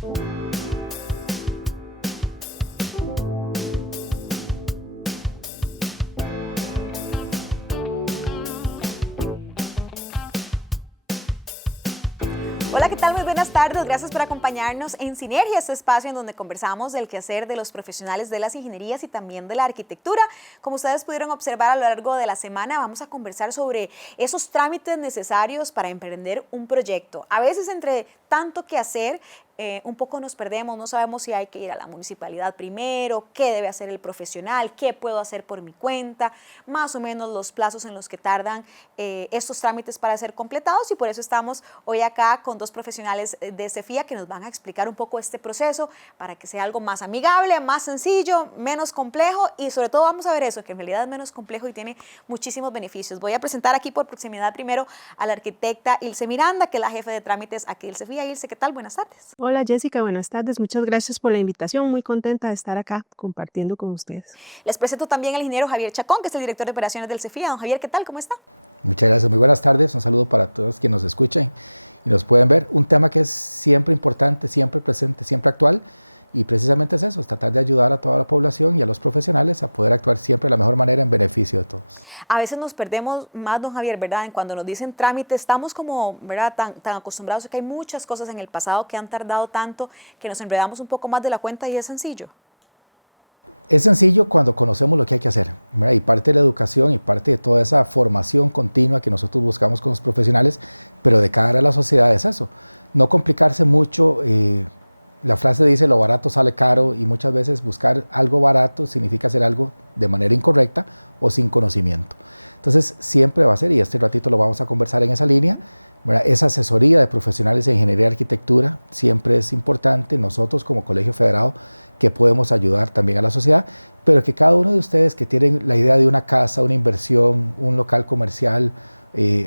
Hola, ¿qué tal? Muy buenas tardes. Gracias por acompañarnos en Sinergia, este espacio en donde conversamos del quehacer de los profesionales de las ingenierías y también de la arquitectura. Como ustedes pudieron observar a lo largo de la semana, vamos a conversar sobre esos trámites necesarios para emprender un proyecto. A veces entre tanto que hacer, un poco nos perdemos, no sabemos si hay que ir a la municipalidad primero, qué debe hacer el profesional, qué puedo hacer por mi cuenta, más o menos los plazos en los que tardan estos trámites para ser completados, y por eso estamos hoy acá con dos profesionales de CEFIA que nos van a explicar un poco este proceso para que sea algo más amigable, más sencillo, menos complejo, y sobre todo vamos a ver eso, que en realidad es menos complejo y tiene muchísimos beneficios. Voy a presentar aquí por proximidad primero a la arquitecta Ilse Miranda, que es la jefe de trámites aquí del CEFIA. Ilse, ¿qué tal? Buenas tardes. Hola Jessica, buenas tardes. Muchas gracias por la invitación. Muy contenta de estar acá compartiendo con ustedes. Les presento también al ingeniero Javier Chacón, que es el director de operaciones del CEFIA. Don Javier, ¿qué tal? ¿Cómo está? Muchas gracias. Muy buenas tardes. Un saludo para todos quienes nos escuchen y nos pueden ver. Un tema que es siempre importante, siempre presente, siempre actual. Y precisamente es eso, es tratar de ayudar a toda la población y a los profesionales a poder actuar siempre de la mejor manera en beneficio de todos. A veces nos perdemos más, don Javier, ¿verdad? En cuando nos dicen trámite, estamos como, ¿verdad?, tan acostumbrados a que hay muchas cosas en el pasado que han tardado tanto que nos enredamos un poco más de la cuenta, y es sencillo. Es sencillo cuando conocemos lo que hay que hacer, ¿verdad? Y parte de la educación y parte de toda esa formación continua que nosotros buscamos con los profesionales, pero de cara a la sociedad es eso, no complicarse mucho. La frase dice: lo barato sale caro, y muchas veces buscar algo barato significa hacer algo de manera incorrecta o sin conocimiento. Entonces siempre va a ser, y este ratito lo vamos a conversar en esa línea, ¿verdad? Esa asesoría de profesionales de ingeniería y arquitectura siempre es importante. Nosotros como Colegio Federado, que podemos ayudar también a la sociedad, pero que cada uno de ustedes que tienen la idea de una casa, una inversión, un local comercial,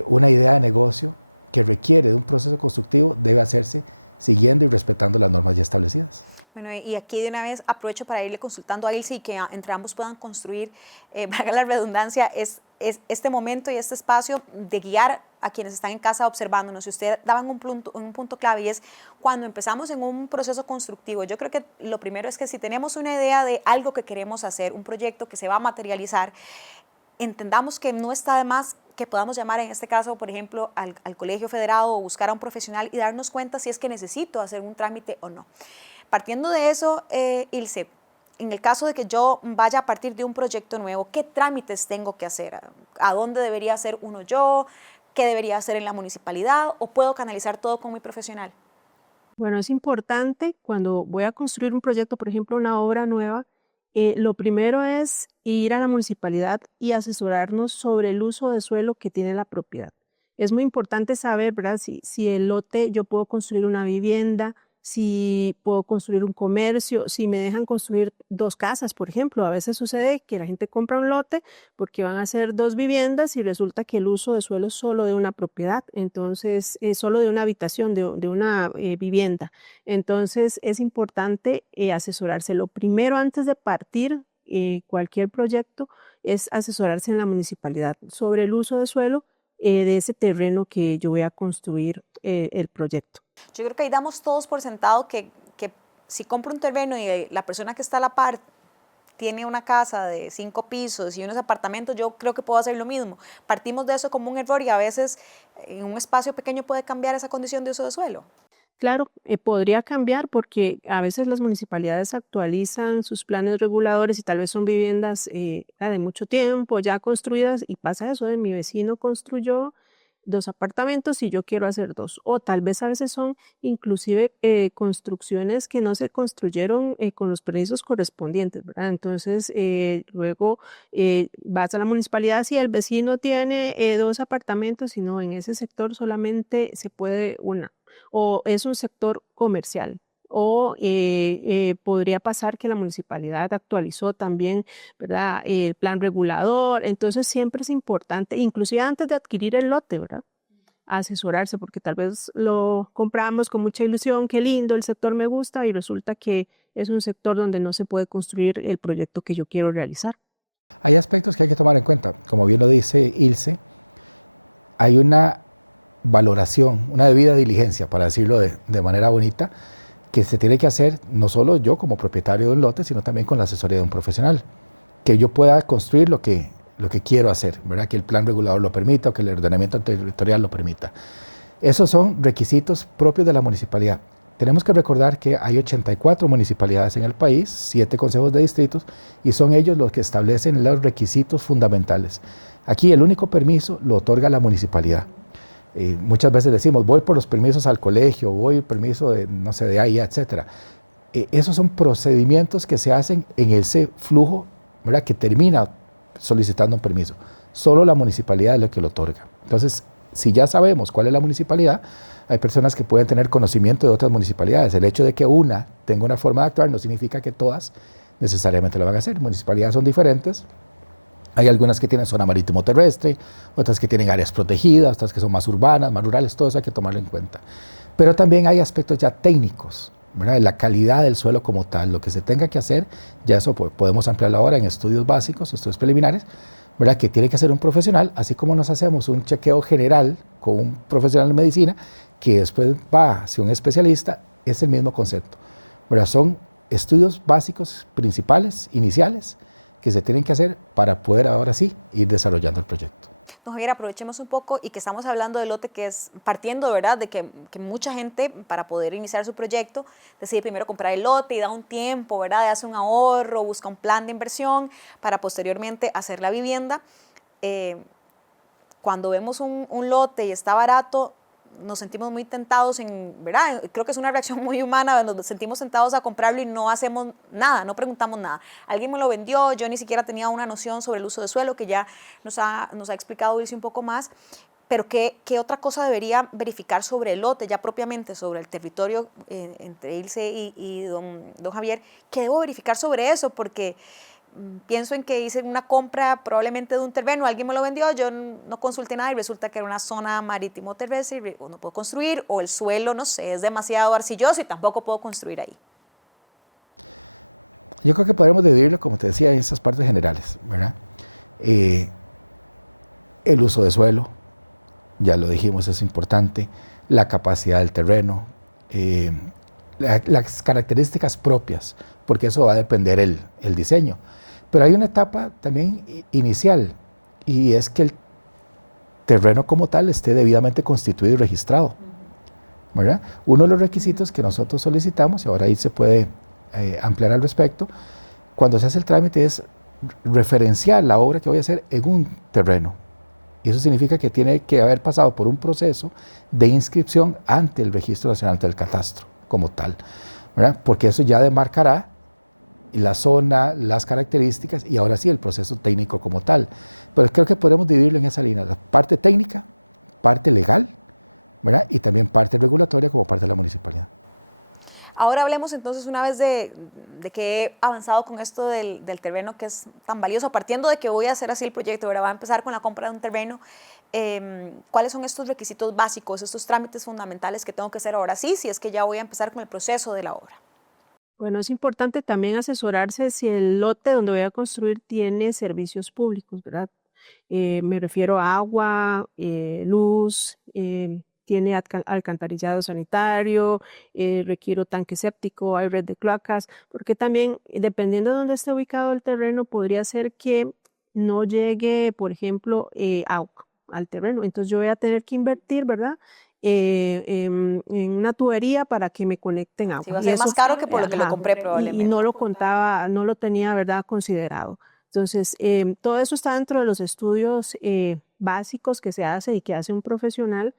una idea de negocio que requiere de un proceso constructivo, debe hacerse siguiendo y respetando las normas ya establecidas. Bueno, y aquí de una vez aprovecho para irle consultando a Ilse y que entre ambos puedan construir, valga la redundancia, es este momento y este espacio de guiar a quienes están en casa observándonos. Y usted daban un punto clave, y es cuando empezamos en un proceso constructivo. Yo creo que lo primero es que si tenemos una idea de algo que queremos hacer, un proyecto que se va a materializar, entendamos que no está de más que podamos llamar, en este caso, por ejemplo, al Colegio Federado, o buscar a un profesional y darnos cuenta si es que necesito hacer un trámite o no. Partiendo de eso, Ilse, en el caso de que yo vaya a partir de un proyecto nuevo, ¿qué trámites tengo que hacer? ¿A dónde debería hacer uno yo? ¿Qué debería hacer en la municipalidad? ¿O puedo canalizar todo con mi profesional? Bueno, es importante cuando voy a construir un proyecto, por ejemplo, una obra nueva, lo primero es ir a la municipalidad y asesorarnos sobre el uso de suelo que tiene la propiedad. Es muy importante saber, ¿verdad?, si el lote yo puedo construir una vivienda, si puedo construir un comercio, si me dejan construir 2 casas, por ejemplo. A veces sucede que la gente compra un lote porque van a hacer 2 viviendas y resulta que el uso de suelo es solo de una propiedad, entonces es solo de una habitación, de una vivienda. Entonces es importante asesorarse. Lo primero antes de partir cualquier proyecto es asesorarse en la municipalidad sobre el uso de suelo de ese terreno que yo voy a construir el proyecto. Yo creo que ahí damos todos por sentado que si compro un terreno y la persona que está a la par tiene una casa de 5 pisos y unos apartamentos, yo creo que puedo hacer lo mismo. Partimos de eso como un error, y a veces en un espacio pequeño puede cambiar esa condición de uso de suelo. Claro, podría cambiar porque a veces las municipalidades actualizan sus planes reguladores y tal vez son viviendas de mucho tiempo ya construidas, y pasa eso, mi vecino construyó 2 apartamentos y yo quiero hacer 2, o tal vez a veces son inclusive construcciones que no se construyeron con los permisos correspondientes, ¿verdad? Entonces luego vas a la municipalidad si el vecino tiene 2 apartamentos, y no, en ese sector solamente se puede una, o es un sector comercial. O podría pasar que la municipalidad actualizó también, ¿verdad?, el plan regulador. Entonces siempre es importante, inclusive antes de adquirir el lote, ¿verdad?, asesorarse, porque tal vez lo compramos con mucha ilusión, qué lindo, el sector me gusta, y resulta que es un sector donde no se puede construir el proyecto que yo quiero realizar. Hay aspectos que hay que tomar en cuenta. Como bien lo dice Ilse, hay una valoración, una debida diligencia, para decirlo de manera bonita, que se tiene que hacer no solo yo como propietario de un lote, sino también con la asesoría de un profesional, que yo pueda construir lo que quiero hacer, ¿verdad? Que el plan regulador lo permita o que el ordenamiento territorial lo permita. Esos son requisitos propios de la municipalidad. Tenemos que recordar que hay 84 municipalidades en el país, 7 consejos de distritos, y son ellos los que establecen los requisitos fundamentales. Aquí el único permiso lo otorga la municipalidad. Muchas veces decimos, voy por los permisos al colegio, voy el permiso de, no sé, de AIA, etc. Esos son procedimientos que se hacen en ese flujo, ¿verdad?, que termina solicitando un permiso. Solo la municipalidad es la que lo otorga. Entonces, si ya sabemos cuál es la municipalidad, hay personas que pueden tener conocimiento de otras municipalidades. El hecho de que una tenga una forma de actuar no significa que todas necesariamente lo van a hacer. Municipalidades son diferentes. Hay algunas que tienen zona marítimo terrestre, otras que tienen áreas protegidas, otras que son más urbanas, más rurales, todo eso hay que tomarlo en cuenta. Pero también hay aspectos ya técnicos, ¿verdad? La calidad del suelo como tal, lo que se tenga que hacer, ya eso podemos ampliarlo ahora en estudios básicos, estudios preliminares, ¿verdad?, que tiene que hacer un profesional, así como nos hacemos un chequeo general con un profesional de medicina, que después va hacia un especialista, es el mismo concepto, ¿verdad? Son estudios básicos, principales, iniciales, que se tienen que hacer para poder ahora sí ir desarrollando el proyecto. Don Javier, aprovechemos un poco y que estamos hablando del lote, que es partiendo, ¿verdad?, de que mucha gente para poder iniciar su proyecto decide primero comprar el lote y da un tiempo, ¿verdad?, hace un ahorro, busca un plan de inversión para posteriormente hacer la vivienda. Cuando vemos un lote y está barato, nos sentimos muy tentados ¿verdad? Creo que es una reacción muy humana, nos sentimos tentados a comprarlo y no hacemos nada, no preguntamos nada. Alguien me lo vendió, yo ni siquiera tenía una noción sobre el uso de suelo, que ya nos ha explicado Ilse un poco más, pero ¿qué otra cosa debería verificar sobre el lote, ya propiamente sobre el territorio, entre Ilse y don Javier? ¿Qué debo verificar sobre eso? Porque pienso en que hice una compra probablemente de un terreno, alguien me lo vendió, yo no consulté nada y resulta que era una zona marítimo terrestre, o no puedo construir, o el suelo, no sé, es demasiado arcilloso y tampoco puedo construir ahí. Yo creo que podemos dividirlo, como te decía, en esas partes generales, ¿verdad? El uso de suelo, ya lo dijimos, es importante, la capacidad del terreno, las características propias, porque eso va a depender el diseño. Pero hay una etapa también inicial, y es que el terreno como tal esté debidamente constituido y registrado, ¿verdad? Uno de los requisitos que nosotros solicitamos, y ahora ahí se puede ampliar al respecto, cuando se hace el trámite es referenciar la obra que voy a hacer en un terreno. Y eso significa que tiene que haber pasado por un proceso de inscripción ante el Registro Nacional del Catastro como tal, ¿verdad? Porque eso ya demarcará la zona, las características y ahora sí el proceso técnico como tal. Pero creo que podemos dividirlo en esa línea, la parte técnica, parte legal, ¿verdad?, y también parte regulatoria como parte de la municipalidad. Ahora hablemos entonces, una vez de que he avanzado con esto del terreno que es tan valioso, partiendo de que voy a hacer así el proyecto, ahora va a empezar con la compra de un terreno, ¿cuáles son estos requisitos básicos, estos trámites fundamentales que tengo que hacer ahora sí, si es que ya voy a empezar con el proceso de la obra? Bueno, es importante también asesorarse si el lote donde voy a construir tiene servicios públicos, ¿verdad? Me refiero a agua, luz, tiene alcantarillado sanitario, requiero tanque séptico, hay red de cloacas, porque también, dependiendo de dónde esté ubicado el terreno, podría ser que no llegue, por ejemplo, agua al terreno. Entonces yo voy a tener que invertir, ¿verdad?, en una tubería para que me conecten agua. Sí, va a ser más caro que por lo que lo compré probablemente. Y no lo contaba, no lo tenía, ¿verdad?, considerado. Entonces, todo eso está dentro de los estudios básicos que se hace y que hace un profesional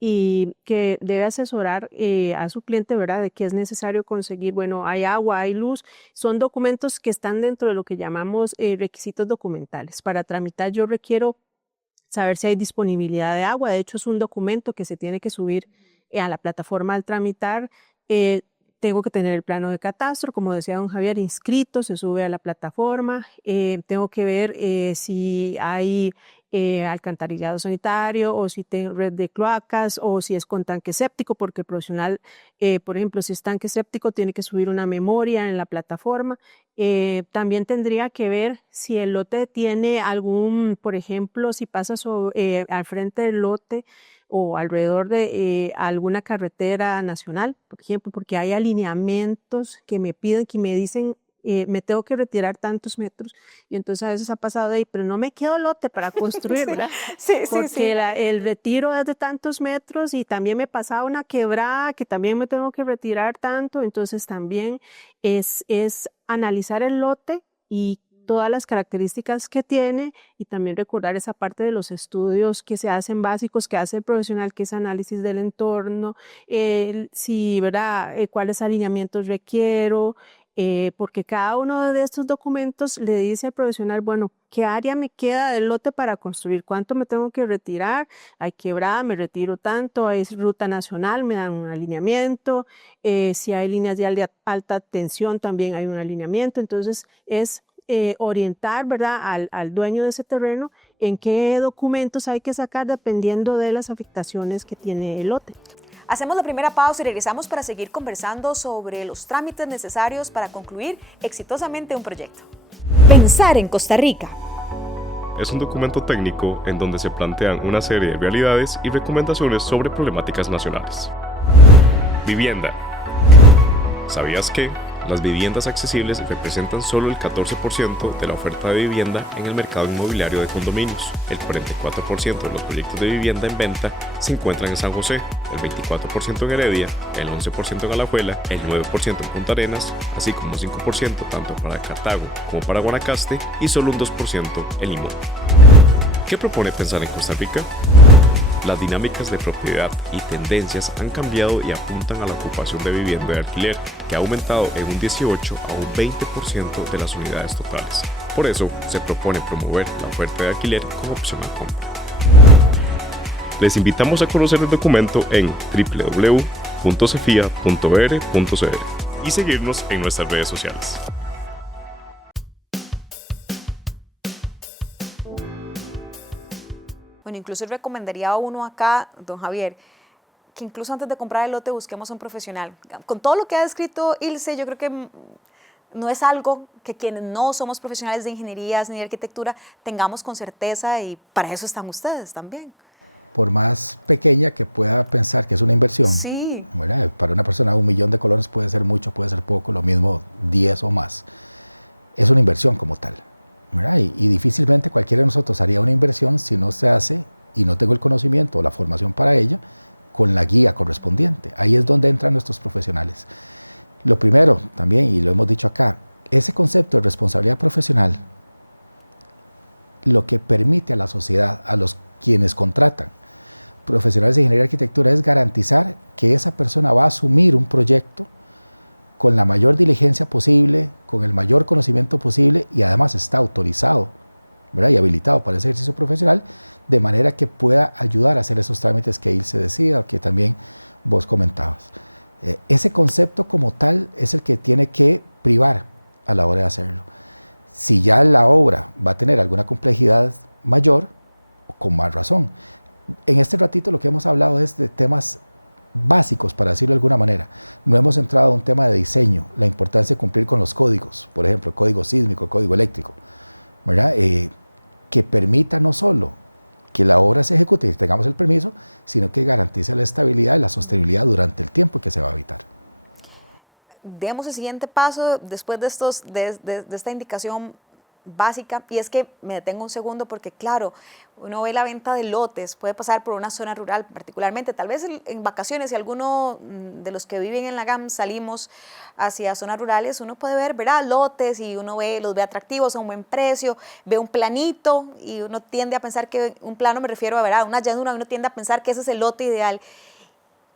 y que debe asesorar a su cliente, ¿verdad?, de qué es necesario conseguir. Bueno, hay agua, hay luz, son documentos que están dentro de lo que llamamos requisitos documentales. Para tramitar yo requiero saber si hay disponibilidad de agua. De hecho, es un documento que se tiene que subir a la plataforma al tramitar. Tengo que tener el plano de catastro, como decía don Javier, inscrito, se sube a la plataforma. Tengo que ver si hay alcantarillado sanitario o si tengo red de cloacas o si es con tanque séptico, porque el profesional, por ejemplo, si es tanque séptico, tiene que subir una memoria en la plataforma. También tendría que ver si el lote tiene algún, por ejemplo, si pasa al frente del lote, o alrededor de alguna carretera nacional, por ejemplo, porque hay alineamientos que me piden, que me dicen, me tengo que retirar tantos metros, y entonces a veces ha pasado de ahí, pero no me quedo lote para construir, Sí, ¿verdad? sí, sí, Porque sí. el retiro es de tantos metros y también me pasaba una quebrada que también me tengo que retirar tanto, entonces también es analizar el lote y todas las características que tiene, y también recordar esa parte de los estudios que se hacen básicos, que hace el profesional, que es análisis del entorno, si, ¿verdad? Cuáles alineamientos requiero, porque cada uno de estos documentos le dice al profesional, bueno, ¿qué área me queda del lote para construir? ¿Cuánto me tengo que retirar? Hay quebrada, me retiro tanto, hay ruta nacional, me dan un alineamiento, si hay líneas de alta tensión también hay un alineamiento, entonces es orientar, ¿verdad?, al dueño de ese terreno en qué documentos hay que sacar dependiendo de las afectaciones que tiene el lote. Hacemos la primera pausa y regresamos para seguir conversando sobre los trámites necesarios para concluir exitosamente un proyecto. Pensar en Costa Rica. Es un documento técnico en donde se plantean una serie de realidades y recomendaciones sobre problemáticas nacionales. Vivienda. ¿Sabías que las viviendas accesibles representan solo el 14% de la oferta de vivienda en el mercado inmobiliario de condominios? El 44% de los proyectos de vivienda en venta se encuentran en San José, el 24% en Heredia, el 11% en Alajuela, el 9% en Punta Arenas, así como 5% tanto para Cartago como para Guanacaste y solo un 2% en Limón. ¿Qué propone Pensar en Costa Rica? Las dinámicas de propiedad y tendencias han cambiado y apuntan a la ocupación de vivienda de alquiler, que ha aumentado en un 18 a un 20% de las unidades totales. Por eso, se propone promover la oferta de alquiler como opción a compra. Les invitamos a conocer el documento en www.cefia.br.cr y seguirnos en nuestras redes sociales. Bueno, incluso recomendaría a uno acá, don Javier, que incluso antes de comprar el lote busquemos a un profesional. Con todo lo que ha descrito Ilse, yo creo que no es algo que quienes no somos profesionales de ingenierías ni de arquitectura tengamos con certeza, y para eso están ustedes también. Por más pequeña que pueda pensar que es una inversión, sí, ¿verdad? Para una persona $1.000.000 puede ser mucho, puede ser poco, lo mismo 10 o más. Es una inversión como tal, ¿verdad? Y difícilmente cualquiera de nosotros haría una inversión si no se hace, y no tengo el conocimiento o la formación para ella, con la guía correspondiente. Ahí es donde entran nuestros profesionales. Lo primero también, y lo hemos dicho acá, ese concepto de responsabilidad profesional, lo que permite a la sociedad, a los quienes contratan profesionales de ingeniería y arquitectura, es garantizar que esa persona va a asumir un proyecto con la mayor diligencia posible, con el mayor conocimiento posible, y además está autorizado, ¿verdad?, y habilitado para ese ejercicio profesional, de manera que pueda ayudar a hacer esos trámites que Ilse decía, que también vos comentabas. Ese concepto como tal es el que tiene que privar a la hora de hacerlo. Si ya la obra va a tener alguna complejidad mayor, con más razón. En este ratito lo que hemos hablado es de temas básicos, para decirlo de alguna manera. No hemos entrado a un tema de diseño, la importancia de cumplir con los códigos, por ejemplo, el código sísmico, el código eléctrico, ¿verdad? Que permita no solo que la obra se ejecute y tengamos el permiso, sino que garantice la estabilidad y la sostenibilidad durante el tiempo que se va a habitar. Demos el siguiente paso después de esta indicación básica, y es que me detengo un segundo porque, claro, uno ve la venta de lotes, puede pasar por una zona rural particularmente, tal vez en vacaciones, si alguno de los que viven en la GAM salimos hacia zonas rurales, uno puede ver, ¿verdad?, lotes, y uno los ve atractivos a un buen precio, ve un planito y uno tiende a pensar que, un plano me refiero a, ¿verdad?, una llanura, uno tiende a pensar que ese es el lote ideal.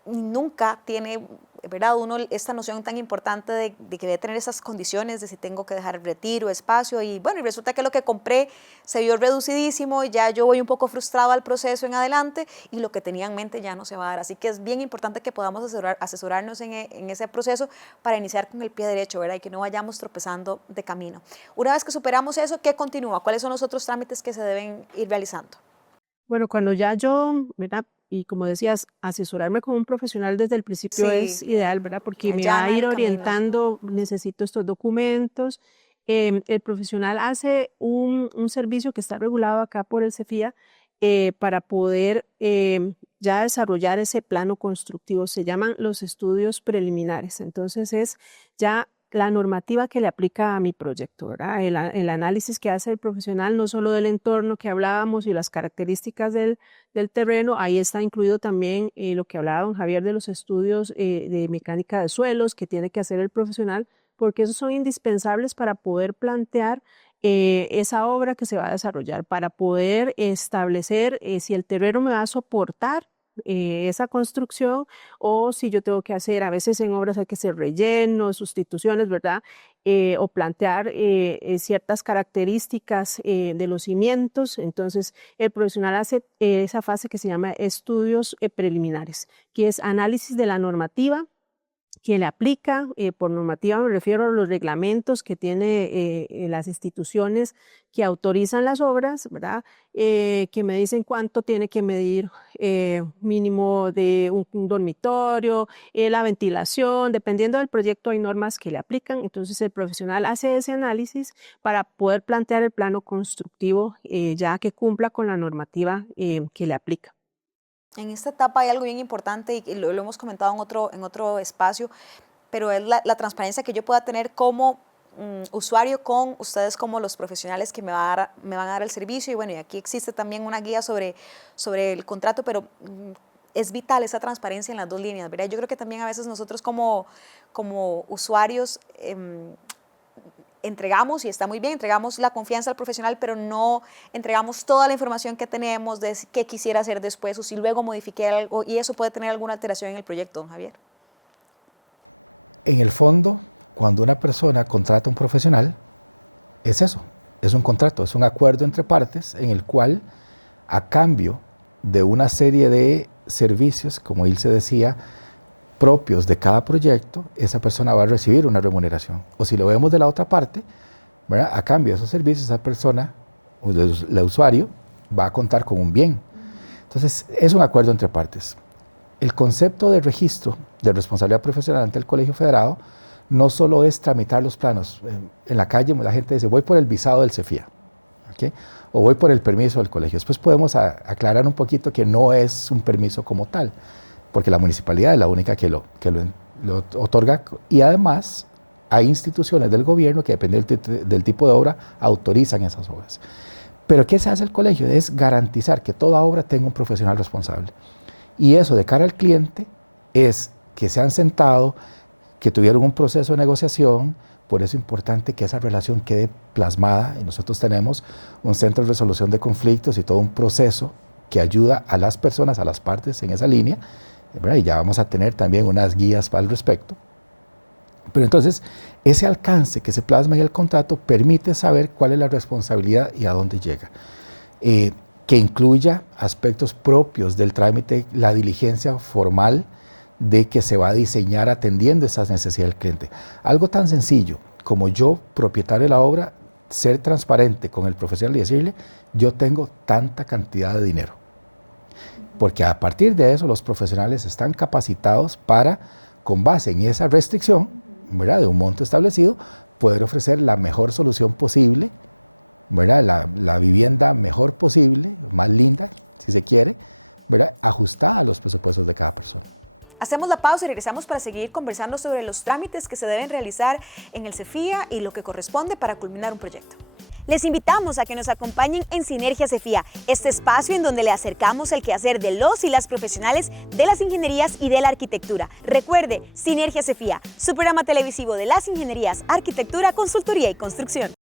Nunca tiene, ¿verdad?, uno esta noción tan importante de que debe tener esas condiciones de si tengo que dejar retiro, espacio, y bueno, y resulta que lo que compré se vio reducidísimo y ya yo voy un poco frustrado al proceso en adelante, y lo que tenía en mente ya no se va a dar. Así que es bien importante que podamos asesorarnos en ese proceso para iniciar con el pie derecho, ¿verdad?, y que no vayamos tropezando de camino. Una vez que superamos eso, ¿qué continúa? ¿Cuáles son los otros trámites que se deben ir realizando? Bueno, cuando ya yo, ¿verdad? Y como decías, asesorarme con un profesional desde el principio es Sí, ideal, ¿verdad? Porque me va a allana ir el camino. orientando, necesito estos documentos. El profesional hace un servicio que está regulado acá por el CEFIA, para poder ya desarrollar ese plano constructivo. Se llaman los estudios preliminares. Entonces es ya la normativa que le aplica a mi proyecto, ¿verdad? El análisis que hace el profesional, no solo del entorno que hablábamos y las características del terreno, ahí está incluido también lo que hablaba don Javier de los estudios de mecánica de suelos que tiene que hacer el profesional, porque esos son indispensables para poder plantear esa obra que se va a desarrollar, para poder establecer si el terreno me va a soportar esa construcción o si yo tengo que hacer, a veces en obras hay que hacer rellenos, sustituciones, ¿verdad? O plantear ciertas características de los cimientos. Entonces, el profesional hace esa fase que se llama estudios preliminares, que es análisis de la normativa que le aplica. Por normativa me refiero a los reglamentos que tiene las instituciones que autorizan las obras, ¿verdad? Que me dicen cuánto tiene que medir mínimo de un dormitorio, la ventilación, dependiendo del proyecto hay normas que le aplican. Entonces el profesional hace ese análisis para poder plantear el plano constructivo ya que cumpla con la normativa que le aplica. En esta etapa hay algo bien importante y lo hemos comentado en otro espacio, pero es la transparencia que yo pueda tener como usuario con ustedes como los profesionales que me van a dar el servicio. Y bueno, y aquí existe también una guía sobre el contrato, pero es vital esa transparencia en las dos líneas, ¿verdad? Yo creo que también a veces nosotros como usuarios entregamos, y está muy bien, entregamos la confianza al profesional, pero no entregamos toda la información que tenemos de qué quisiera hacer después o si luego modifiqué algo, y eso puede tener alguna alteración en el proyecto, don Javier. En el fondo, cuando una persona contrata a un profesional, es eso, es un contrato, es un acuerdo entre partes en el cual, a cambio de una serie de servicios, como Ilse decía, propios de cada proyecto, esa persona va a recibir una remuneración. O si lo vemos de la otra parte, ¿verdad? A cambio de esos servicios, esa persona, o el usuario, va a contar con un bien. Entonces, es un acuerdo entre partes. El concepto de registro de responsabilidad profesional ante el Colegio Federado no solo es tramitar los planos. En la calle la gente dice, voy por el visado del CEFIA, ¿okay? O voy por el permiso del colegio. Después podemos aclarar un poquito que no es un permiso como tal, porque la municipalidad es la única que lo otorga, y además hay instituciones del gobierno que, dependiendo del tipo de obra, autorizan esas obras. Pero ¿qué se hace el colegio? Es garantizar que toda obra tenga un profesional responsable. Y eso de cara al cliente es que se han sentado, que tuvieron un proceso de negociación. Por eso es importante que esa relación quede plasmada, y nosotros tenemos un centro de resolución de conflictos y todo un proceso que ayuda a las personas, a las partes en esa línea, ¿verdad? Y ya vamos a tener también unas guías al respecto. Pero entonces, ese alcance que se plasma en el contrato permite saber cuál es la responsabilidad y a dónde llega. Que incluya aspectos propios del trámite, la diligencia formal de que se va a diseñar atendiendo esas necesidades del cliente. Algo tan sencillo como yo, propietario de la obra, ser transparente con el profesional y decirle, yo tengo tanta cantidad de dinero. Porque a partir de eso los profesionales están capacitados para, con base en esa restricción, ¿verdad?, de un monto establecido, poder ofrecer la mejor solución posible, ¿verdad?, la vivienda mejor posible, más linda, si se quiere, ¿verdad?, ajustada a los presupuestos de cada persona. Hacemos la pausa y regresamos para seguir conversando sobre los trámites que se deben realizar en el CEFIA y lo que corresponde para culminar un proyecto. Les invitamos a que nos acompañen en Sinergia CEFIA, este espacio en donde le acercamos el quehacer de los y las profesionales de las ingenierías y de la arquitectura. Recuerde, Sinergia CEFIA, su programa televisivo de las ingenierías, arquitectura, consultoría y construcción.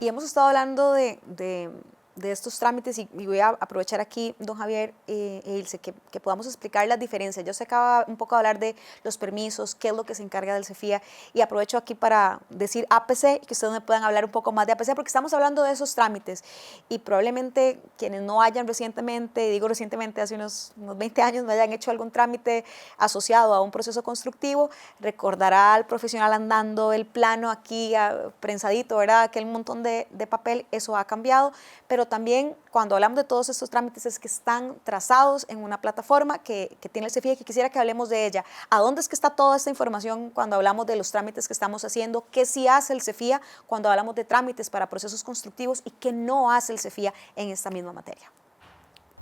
Y hemos estado hablando de estos trámites y voy a aprovechar aquí, don Javier Ilse, que podamos explicar las diferencias. Yo sé que acaba un poco de hablar de los permisos, qué es lo que se encarga del CEFIA, y aprovecho aquí para decir APC y que ustedes me puedan hablar un poco más de APC, porque estamos hablando de esos trámites y probablemente quienes no hayan recientemente, digo recientemente, hace unos 20 años, no hayan hecho algún trámite asociado a un proceso constructivo, recordará al profesional andando el plano aquí prensadito, ¿verdad? Aquel montón de papel, eso ha cambiado, pero pero también cuando hablamos de todos estos trámites es que están trazados en una plataforma que tiene el CEFIA, que quisiera que hablemos de ella. ¿A dónde es que está toda esta información cuando hablamos de los trámites que estamos haciendo? ¿Qué sí hace el CEFIA cuando hablamos de trámites para procesos constructivos y qué no hace el CEFIA en esta misma materia?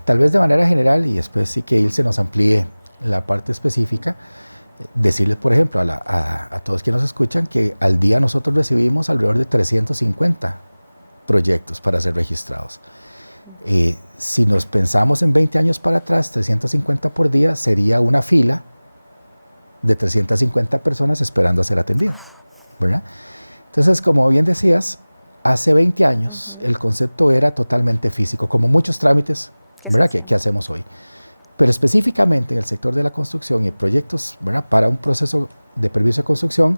Tal vez de manera general, y después sí que Ilse nos amplíe la parte específica, decirles, por ejemplo, a todos quienes nos escuchan que al día nosotros recibimos alrededor de 350 proyectos para ser registrados. Si nos pensamos en 20 años para atrás, 350 por día sería una fila de 350 personas esperando a ser atendidas, ¿verdad? Entonces, como bien decías, hace 20 años el concepto era totalmente físico, como muchos trámites, ¿verdad?, que hacemos hoy. Pero específicamente en el sector de la construcción y proyectos, ¿verdad?, para un proceso de permiso de construcción,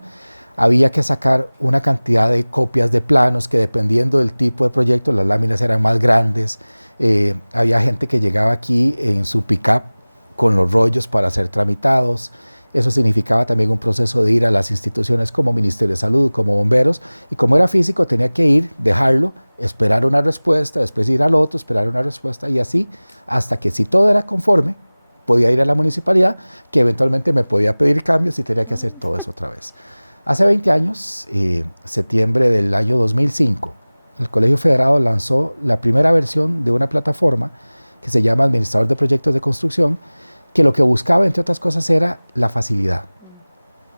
había que sacar una cantidad de copias de planos que dependiendo del tipo de proyecto, las láminas eran más grandes. Había gente que llegaba aquí en su pick-up con los rollos para ser tramitados. Eso significaba también un proceso de ir a las instituciones como Ministerio de Salud, como bomberos, y como era físico tenía que ir, dejarlo, esperar una respuesta, después ir al otro, esperar una respuesta, y así hasta que si todo era conforme, podía ir a la municipalidad, que eventualmente me podía pedir cambios y tenía que hacer todo eso otra vez. Hace 20 años, septiembre del año 2005, el Colegio Federado lanzó la primera versión de una plataforma que se llama Administrador de Proyectos de Construcción, que lo que buscaba, entre otras cosas, era la facilidad,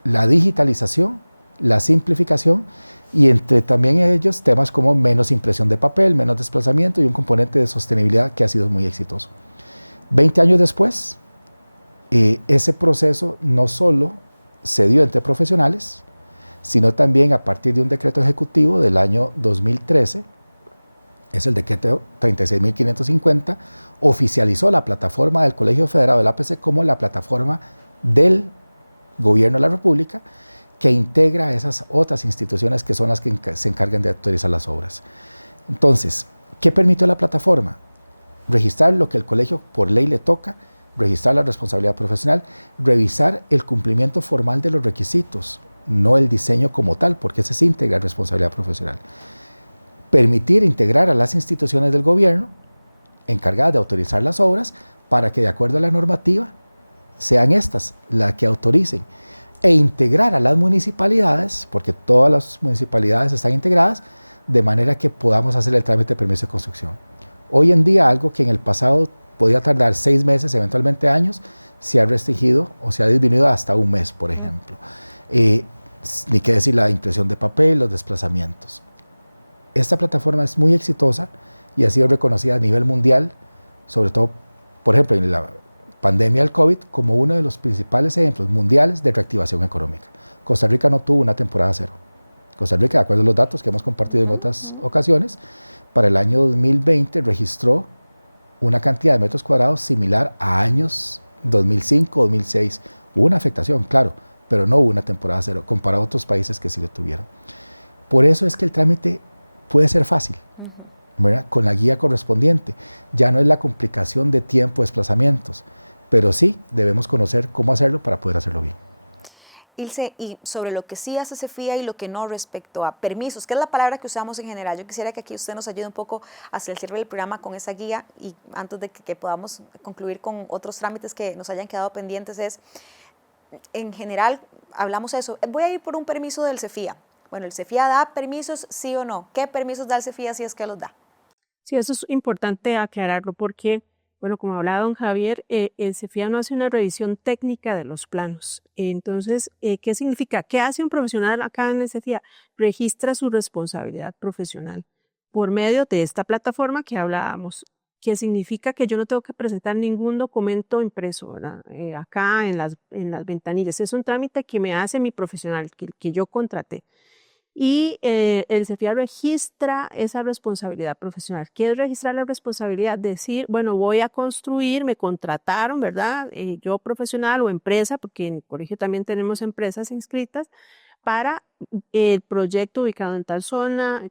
la digitalización, la simplificación y entre también ellos temas como menos impresión de papel, menos desplazamiento y un componente de sostenibilidad que ha sido muy exitoso. 20 años después, ese proceso no solo se dio entre profesionales, sino también a partir de un decreto ejecutivo del año 2013, es el decreto 36.550, oficializó la plataforma del Colegio Federado del APC como la plataforma del Gobierno de la República que integra a esas otras instituciones que son las que se encargan de autorizar las obras. Entonces, ¿qué permitió la plataforma? Registrar lo que el colegio por ley le toca, registrar la responsabilidad profesional, revisar el cumplimiento formal de los requisitos, no el diseño como tal, porque ese se integra responsabilidad profesional. Permitir integrar a las instituciones del gobierno encargadas de autorizar las obras para que de acuerdo a la normativa sean estas las que autoricen e integrar a las municipalidades, porque todas las municipalidades están integradas, de manera que podamos hacer el trámite de permiso de construcción. Hoy en día algo que en el pasado podía tardar 6 meses, eventualmente años, se ha restringido o se ha disminuido hasta un mes, por ejemplo. Ni qué decir la impresión de papel, los desplazamientos. Esta plataforma es muy exitosa y ha sido reconocida a nivel mundial, sobre todo, por ejemplo, en la pandemia del COVID, como uno de los principales ejemplos mundiales de reactivación económica. Costa Rica no tuvo una temporada cero. Costa Rica, de acuerdo a los datos que hemos compartido en otras ocasiones, para el año 2020 registró una cantidad de metros cuadrados similar a años 2005, 2006. Hubo una afectación, claro, pero no hubo una temporada cero, comparado a otros países que sí lo tuvieron. Por eso es que el trámite puede ser fácil, ¿verdad?, con la guía correspondiente. Ya no es la complicación de tiempo, desplazamientos, pero sí debemos conocer cómo hacerlo para poder hacerlo bien. Ilse, y sobre lo que sí hace CEFIA y lo que no respecto a permisos, que es la palabra que usamos en general, yo quisiera que aquí usted nos ayude un poco hacia el cierre del programa con esa guía y antes de que podamos concluir con otros trámites que nos hayan quedado pendientes, es, en general, hablamos de eso, voy a ir por un permiso del CEFIA. Bueno, ¿el CEFIA da permisos, sí o no? ¿Qué permisos da el CEFIA si es que los da? Sí, eso es importante aclararlo porque, bueno, como hablaba don Javier, el CEFIA no hace una revisión técnica de los planos. Entonces, ¿qué significa? ¿Qué hace un profesional acá en el CEFIA? Registra su responsabilidad profesional por medio de esta plataforma que hablábamos, que significa que yo no tengo que presentar ningún documento impreso, ¿verdad? Acá en las ventanillas. Es un trámite que me hace mi profesional, que yo contraté. Y el CEFIA registra esa responsabilidad profesional. ¿Qué es registrar la responsabilidad? Decir, bueno, voy a construir, me contrataron, ¿verdad? Yo profesional o empresa, porque en el colegio también tenemos empresas inscritas, para el proyecto ubicado en tal zona,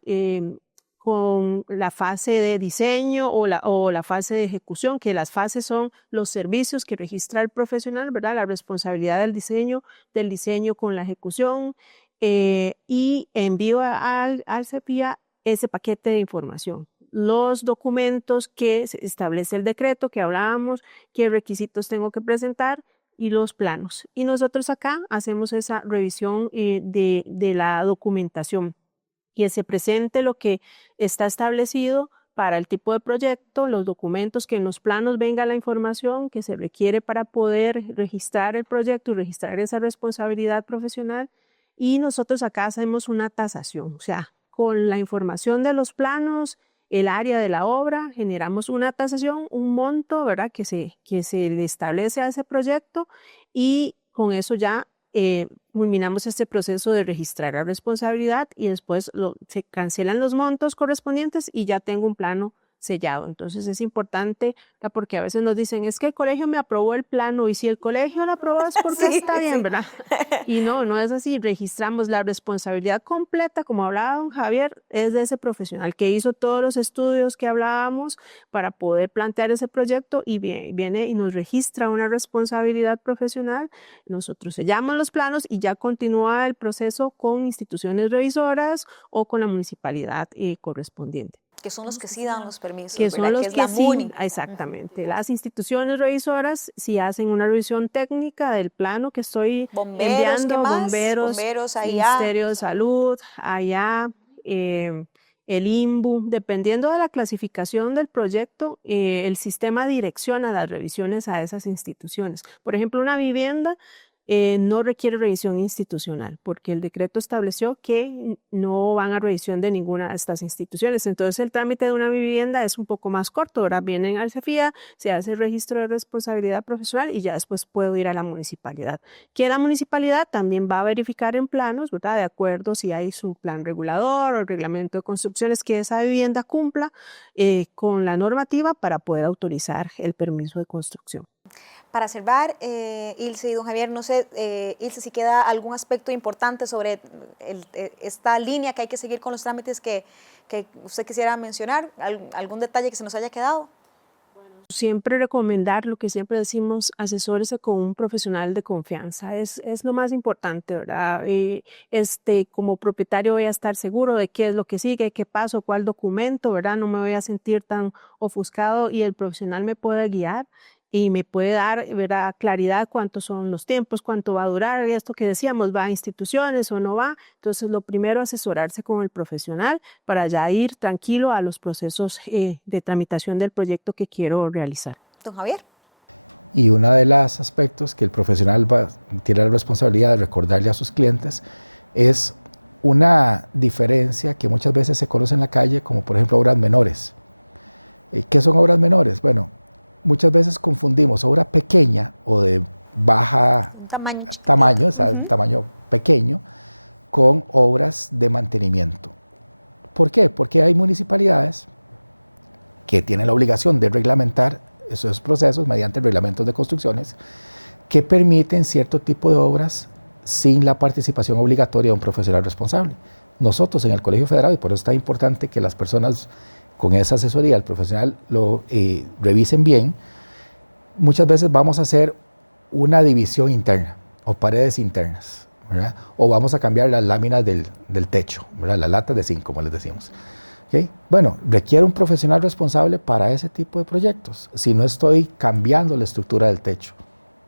con la fase de diseño o la fase de ejecución, que las fases son los servicios que registra el profesional, ¿verdad? La responsabilidad del diseño con la ejecución, y envío al CEFIA ese paquete de información. los documentos que establece el decreto que hablábamos, qué requisitos tengo que presentar y los planos. Y nosotros acá hacemos esa revisión de la documentación, que se presente lo que está establecido para el tipo de proyecto, los documentos, que en los planos venga la información que se requiere para poder registrar el proyecto y registrar esa responsabilidad profesional. Y nosotros acá hacemos una tasación, o sea, con la información de los planos, el área de la obra, generamos una tasación, un monto, ¿verdad?, que se le establece a ese proyecto, y con eso ya culminamos este proceso de registrar la responsabilidad, y después se cancelan los montos correspondientes y ya tengo un plano sellado. Entonces es importante, porque a veces nos dicen, es que el colegio me aprobó el plano, y si el colegio lo aprobó es porque Sí, está bien, sí. ¿verdad? Y no es así. Registramos la responsabilidad completa, como hablaba don Javier, es de ese profesional que hizo todos los estudios que hablábamos para poder plantear ese proyecto, y viene y nos registra una responsabilidad profesional. Nosotros sellamos los planos y ya continúa el proceso con instituciones revisoras o con la municipalidad correspondiente. Que son los que sí dan los permisos, Que son ¿verdad? los Que es que la sí, MUNI. exactamente. Las instituciones revisoras sí hacen una revisión técnica del plano que estoy Bomberos, enviando, ¿qué más? bomberos, allá. Ministerio de Salud, allá, el INBU. Dependiendo de la clasificación del proyecto, el sistema direcciona las revisiones a esas instituciones. Por ejemplo, una vivienda no requiere revisión institucional, porque el decreto estableció que no van a revisión de ninguna de estas instituciones. Entonces el trámite de una vivienda es un poco más corto. Ahora vienen al CEFIA, se hace el registro de responsabilidad profesional y ya después puedo ir a la municipalidad. Que la municipalidad también va a verificar en planos, ¿verdad?, de acuerdo si hay su plan regulador o el reglamento de construcciones, que esa vivienda cumpla con la normativa para poder autorizar el permiso de construcción. Para cerrar, Ilse y don Javier, no sé, Ilse, si queda algún aspecto importante sobre esta línea que hay que seguir con los trámites que usted quisiera mencionar, algún detalle que se nos haya quedado. Siempre recomendar lo que siempre decimos, asesórese con un profesional de confianza, es lo más importante, ¿verdad? Como propietario voy a estar seguro de qué es lo que sigue, qué paso, cuál documento, ¿verdad? No me voy a sentir tan ofuscado, y el profesional me puede guiar y me puede dar, ¿verdad?, claridad cuántos son los tiempos, cuánto va a durar, esto que decíamos, va a instituciones o no va. Entonces lo primero, asesorarse con el profesional para ya ir tranquilo a los procesos de tramitación del proyecto que quiero realizar. Don Javier. Y uno de los aspectos que el profesional tiene la responsabilidad de recordarle a sus clientes es una diferencia que muchas veces se conoce en la calle, como por ejemplo obras menores. ¿Qué son obras menores? Bueno, muchas veces confundimos obra pequeña o de baja tamaño, o sea, tamaño pequeño, con obras de mantenimiento. ¿Por qué? Porque hay municipalidades que tienen la obligación de reglamentar esos procesos mediante reglamentos de construcciones que permiten cierto tipo de obras sin la participación obligatoria de un profesional responsable. Nosotros en el Colegio Federal, y por eso está importante que las personas con esa asesoría, el profesional lo revisen bien, muchas veces vamos a hacer una división interna o paredes internas, ¿verdad? O vamos a cambiar las láminas del techo, ¿verdad?, las latas de zinc, como les decimos. ¿Okay? Bueno, requiere un profesional responsable para ese tipo de proyectos, si no estoy cambiando la estructura del techo.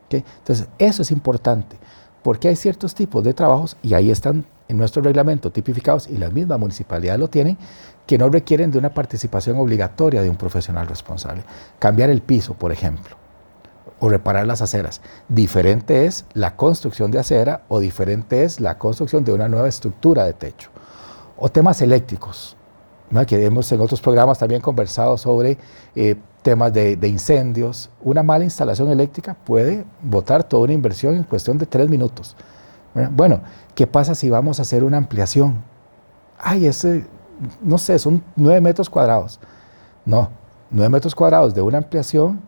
¿Okay? Entonces, eso es importante, porque hay ciertos tipos de trabajos, y ahí están en nuestro reglamento tipificados, y las mismas municipalidades lo tienen, que no requieren de una participación obligatoria de un profesional responsable. Cambiar el piso, por ejemplo, o reparar las aceras. Diferente es la construcción de acera, o diferente es la construcción de una nueva estructura de techo. O temas eléctricos, ¿no?, que hemos en otros programas también conversado sobre temas de incendios. Una mala instalación eléctrica puede botar toda una inversión en cuestión de 3 minutos. ¿Verdad? Bueno, ¿qué pasa si vamos a hacer una ampliación? Ay, no sé, son 9 metros cuadrados. No, 9 metros cuadrados de una ampliación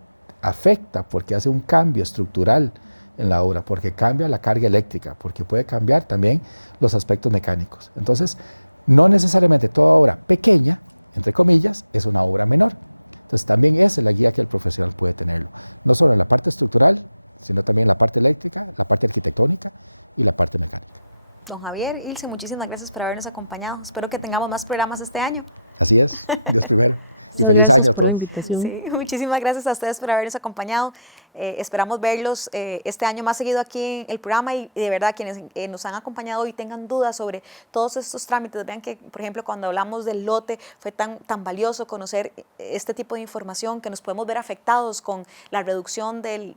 afecta, porque hace un cambio estructural en la obra, porque cambia la carga eléctrica, porque puede cambiar también los aspectos mecánicos. Entonces, no necesariamente toda obra pequeña, entre comillas, es una obra menor. Entonces, también esa es la guía que el profesional puede tenerlo. No solo en la parte estructural, sino también en la parte eléctrica, la parte arquitectónica y la parte mecánica. Don Javier, Ilse, muchísimas gracias por habernos acompañado. Espero que tengamos más programas este año. Así es, Dios primero. Y Muchas feliz gracias año a por la todos. invitación. Sí, muchísimas gracias a ustedes por habernos acompañado. Esperamos verlos este año más seguido aquí en el programa y de verdad quienes nos han acompañado y tengan dudas sobre todos estos trámites, vean que, por ejemplo, cuando hablamos del lote fue tan valioso conocer este tipo de información, que nos podemos ver afectados con la reducción del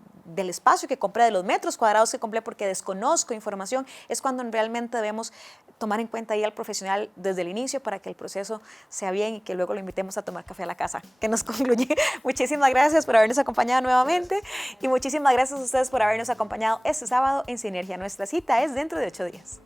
espacio que compré, de los metros cuadrados que compré porque desconozco información. Es cuando realmente debemos tomar en cuenta ahí al profesional desde el inicio para que el proceso sea bien y que luego lo invitemos a tomar café a la casa, que nos concluye. Muchísimas gracias por habernos acompañado nuevamente y muchísimas gracias a ustedes por habernos acompañado este sábado en Sinergia. Nuestra cita es dentro de 8 días.